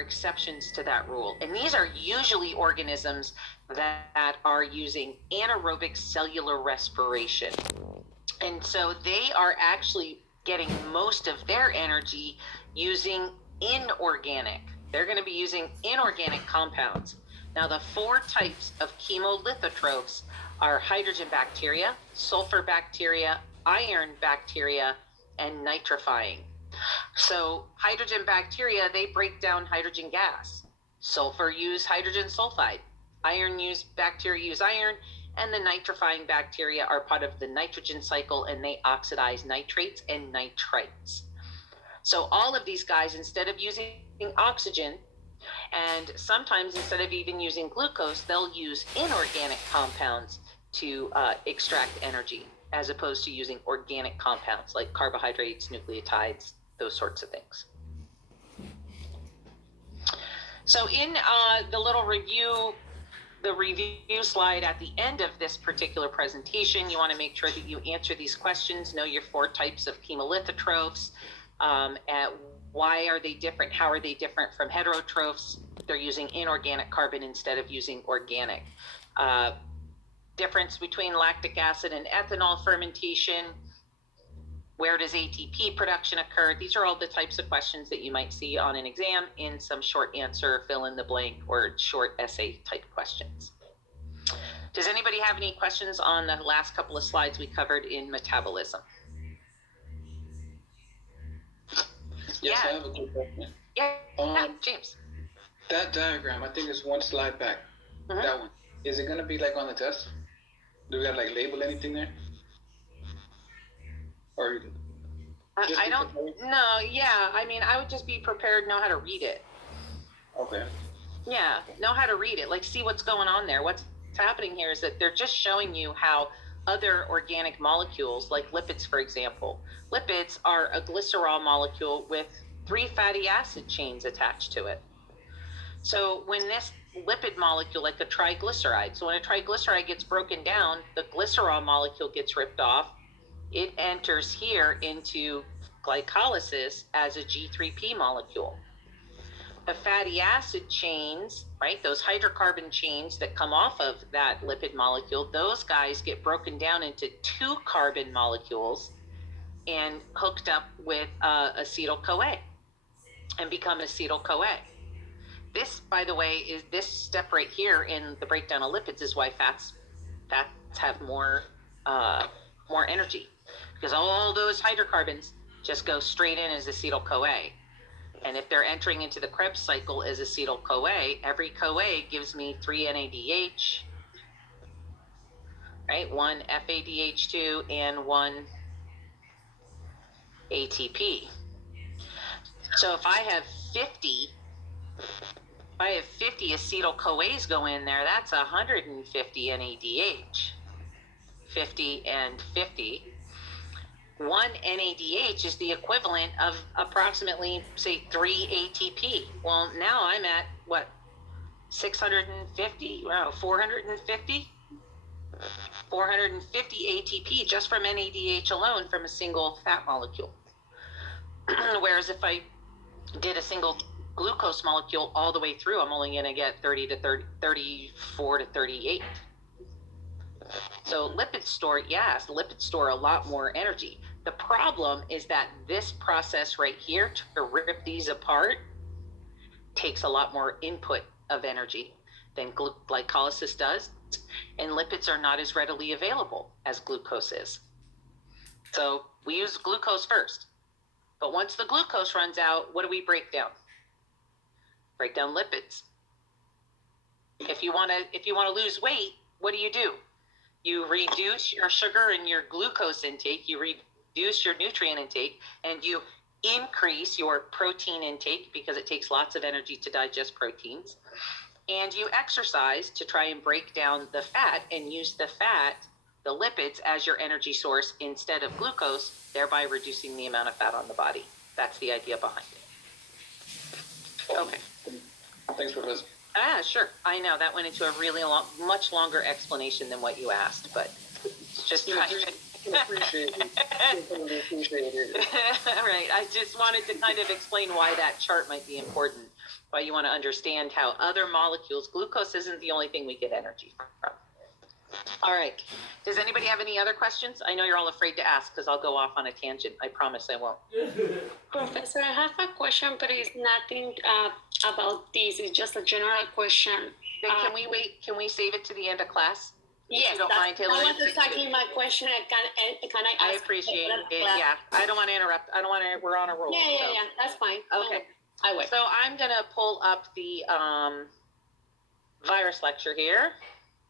exceptions to that rule. And these are usually organisms that are using anaerobic cellular respiration. And so they are actually getting most of their energy using inorganic. They're going to be using inorganic compounds. Now, the 4 types of chemolithotrophs are hydrogen bacteria, sulfur bacteria, iron bacteria, and nitrifying. So hydrogen bacteria, they break down hydrogen gas. Sulfur use hydrogen sulfide. Bacteria use iron, and the nitrifying bacteria are part of the nitrogen cycle, and they oxidize nitrates and nitrites. So all of these guys, instead of using oxygen, and sometimes instead of even using glucose, they'll use inorganic compounds to extract energy, as opposed to using organic compounds like carbohydrates, nucleotides, those sorts of things. So in the review slide at the end of this particular presentation, you want to make sure that you answer these questions, know your 4 types of chemolithotrophs, why are they different, how are they different from heterotrophs? They're using inorganic carbon instead of using organic. Difference between lactic acid and ethanol fermentation. Where does ATP production occur? These are all the types of questions that you might see on an exam in some short answer, fill in the blank, or short essay type questions. Does anybody have any questions on the last couple of slides we covered in metabolism? Yes, I have a quick question. Yeah, James. That diagram, I think it's 1 slide back. That one. Is it going to be like on the test? Do we have like label anything there? Or I don't know. Yeah, I mean, I would just be prepared, know how to read it. Okay. Yeah, know how to read it. Like, see what's going on there. What's happening here is that they're just showing you how other organic molecules, like lipids, for example. Lipids are a glycerol molecule with 3 fatty acid chains attached to it. So when this lipid molecule, like a triglyceride, so when a triglyceride gets broken down, the glycerol molecule gets ripped off. It enters here into glycolysis as a G3P molecule. The fatty acid chains, right, those hydrocarbon chains that come off of that lipid molecule, those guys get broken down into 2 carbon molecules and hooked up with acetyl-CoA and become acetyl-CoA. This, by the way, is this step right here in the breakdown of lipids is why fats have more energy, because all those hydrocarbons just go straight in as acetyl-CoA. And if they're entering into the Krebs cycle as acetyl-CoA, every CoA gives me 3 NADH, right? 1 FADH2 and 1 ATP. So if I have 50 acetyl-CoAs go in there, that's 150 NADH. 50 and 50. 1 NADH is the equivalent of approximately, say, 3 ATP. Well, now I'm at, what, 650? Wow, 450? 450 ATP just from NADH alone from a single fat molecule. Whereas if I did a single glucose molecule all the way through, I'm only going to get 34 to 38. So lipids store a lot more energy. The problem is that this process right here to rip these apart takes a lot more input of energy than glycolysis does, and lipids are not as readily available as glucose is. So we use glucose first. But once the glucose runs out, what do we break down? Break down lipids. If you want to lose weight, what do? You reduce your sugar and your glucose intake, you reduce your nutrient intake, and you increase your protein intake because it takes lots of energy to digest proteins. And you exercise to try and break down the fat and use the fat, the lipids, as your energy source instead of glucose, thereby reducing the amount of fat on the body. That's the idea behind it. Okay. Thanks, Professor. Sure. I know that went into a really much longer explanation than what you asked, but just trying to appreciate it. Right. I just wanted to kind of explain why that chart might be important. why you want to understand how other molecules, glucose isn't the only thing we get energy from. All right. Does anybody have any other questions? I know you're all afraid to ask because I'll go off on a tangent. I promise I won't. Professor, I have a question, but it's nothing about this. It's just a general question. Then can we wait? Can we save it to the end of class? Yes, you don't mind, that Taylor? was exactly my question. Can I ask? I appreciate it. Yeah, I don't want to interrupt. I don't want to. We're on a roll. Yeah. That's fine. Okay. I will. So I'm gonna pull up the virus lecture here.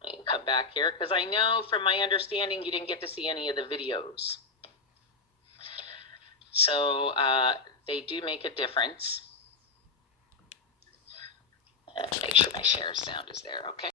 Let me come back here because I know from my understanding you didn't get to see any of the videos. So they do make a difference. Make sure my share sound is there. Okay.